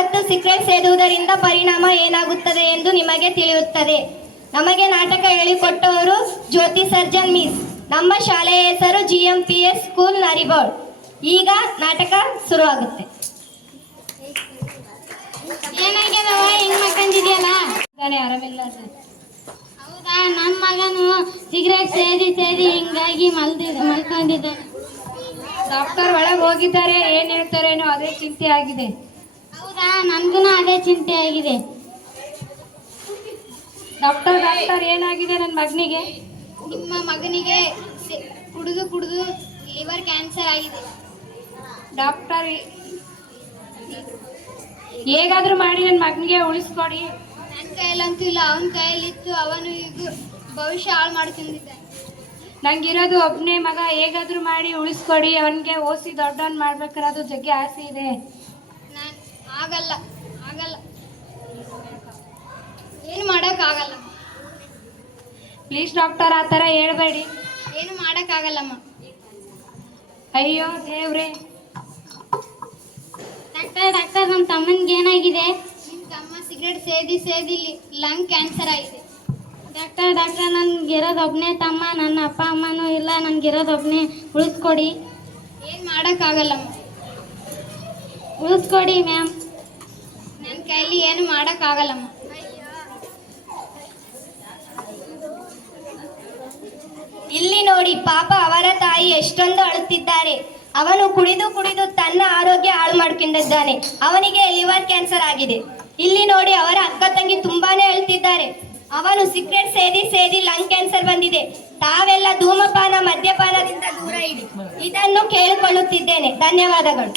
ಮತ್ತು ಸಿಗರೆಟ್ ಸೇದುವುದರಿಂದ ಪರಿಣಾಮ ಏನಾಗುತ್ತದೆ ಎಂದು ನಿಮಗೆ ತಿಳಿಯುತ್ತದೆ. ನಮಗೆ ನಾಟಕ ಹೇಳಿಕೊಟ್ಟವರು ಜ್ಯೋತಿ ಸರ್ಜನ್ ಮಿಸ್. ನಮ್ಮ ಶಾಲೆಯ ಹೆಸರು GMPS ಸ್ಕೂಲ್ ನರಿಬೋಳ್. ಈಗ ನಾಟಕ ಶುರುವಾಗುತ್ತೆ. ಏನಾಗ್ಯದವ ಹಿಂಗ್ ಮಕ್ಕಂದಿದ್ಯಲ್ಲ? ಆರಾಮಿಲ್ಲ ಸರ್. ಹೌದಾ, ನನ್ನ ಮಗನು ಸಿಗರೇಟ್ ಸೇದಿ ಹಿಂಗಾಗಿ ಮಲ್ಕೊಂಡಿದ್ದ. ಡಾಕ್ಟರ್ ಒಳಗೆ ಹೋಗಿದ್ದಾರೆ, ಏನ್ ಹೇಳ್ತಾರೇನೋ ಅದೇ ಚಿಂತೆ ಆಗಿದೆ. ಹೌದಾ, ನನ್ಗೂ ಅದೇ ಚಿಂತೆ ಆಗಿದೆ. ಡಾಕ್ಟರ್ ಏನಾಗಿದೆ ನನ್ನ ಮಗನಿಗೆ? ನಿಮ್ಮ ಮಗನಿಗೆ ಕುಡಿದು ಲಿವರ್ ಕ್ಯಾನ್ಸರ್ ಆಗಿದೆ. ಡಾಕ್ಟರ್ ಹೇಗಾದ್ರೂ ಮಾಡಿ ನನ್ನ ಮಗನಿಗೆ ಉಳಿಸ್ಕೊಡಿ. ನನ್ನ ಕೈಯಲ್ಲಂತೂ ಇಲ್ಲ, ಅವನ ಕೈಯಲ್ಲಿತ್ತು. ಅವನು ಈಗ ಭವಿಷ್ಯ ಹಾಳು ಮಾಡ್ತಿದ್ದಾನೆ. ನಂಗಿರೋದು ಒಬ್ಬನೇ ಮಗ, ಹೇಗಾದ್ರೂ ಮಾಡಿ ಉಳಿಸ್ಕೊಡಿ. ಅವನಿಗೆ ಓದಿಸಿ ದೊಡ್ಡವನ್ ಮಾಡ್ಬೇಕಾದ್ರೆ ಜಗ್ಗೆ ಆಸೆ ಇದೆ. ಆಗಲ್ಲ, ಏನು ಮಾಡೋಕ್ಕಾಗಲ್ಲ. ಪ್ಲೀಸ್ ಡಾಕ್ಟರ್, ಆ ಥರ ಹೇಳ್ಬೇಡಿ. ಏನು ಮಾಡೋಕ್ಕಾಗಲ್ಲಮ್ಮ. ಅಯ್ಯೋ ದೇವ್ರೆ. ಡಾಕ್ಟರ್ ನಮ್ಮ ತಮ್ಮನಿಗೆ ಏನಾಗಿದೆ? ನಿಮ್ಮ ತಮ್ಮ ಸಿಗರೇಟ್ ಸೇದಿ ಲಂಗ್ ಕ್ಯಾನ್ಸರ್ ಆಗಿದೆ. ಡಾಕ್ಟರ್ ನನ್ಗಿರೋದು ಒಬ್ಬನೇ ತಮ್ಮ, ನನ್ನ ಅಪ್ಪ ಅಮ್ಮನೂ ಇಲ್ಲ. ನನ್ಗಿರೋದು ಒಬ್ಬನೇ, ಉಳಿಸ್ಕೊಡಿ. ಏನು ಮಾಡೋಕ್ಕಾಗಲ್ಲಮ್ಮ, ಉಳಿಸ್ಕೊಡಿ ಮ್ಯಾಮ್. ನನ್ನ ಕೈಲಿ ಏನು ಮಾಡೋಕ್ಕಾಗಲ್ಲಮ್ಮ. ಇಲ್ಲಿ ನೋಡಿ ಪಾಪ, ಅವರ ತಾಯಿ ಎಷ್ಟೊಂದು ಅಳುತ್ತಿದ್ದಾರೆ. ಅವನು ಕುಡಿದು ತನ್ನ ಆರೋಗ್ಯ ಹಾಳು ಮಾಡ್ಕೊಂಡಿದ್ದಾನೆ. ಅವನಿಗೆ ಲಿವರ್ ಕ್ಯಾನ್ಸರ್ ಆಗಿದೆ. ಇಲ್ಲಿ ನೋಡಿ ಅವರ ಅಕ್ಕ ತಂಗಿ ತುಂಬಾನೇ ಅಳುತ್ತಿದ್ದಾರೆ. ಅವನು ಸಿಗರೇಟ್ ಸೇದಿ ಲಂಗ್ ಕ್ಯಾನ್ಸರ್ ಬಂದಿದೆ. ತಾವೆಲ್ಲ ಧೂಮಪಾನ ಮದ್ಯಪಾನದಿಂದ ದೂರ ಇಡಿ. ಇದನ್ನು ಕೇಳಿಕೊಳ್ಳುತ್ತಿದ್ದೇನೆ. ಧನ್ಯವಾದಗಳು.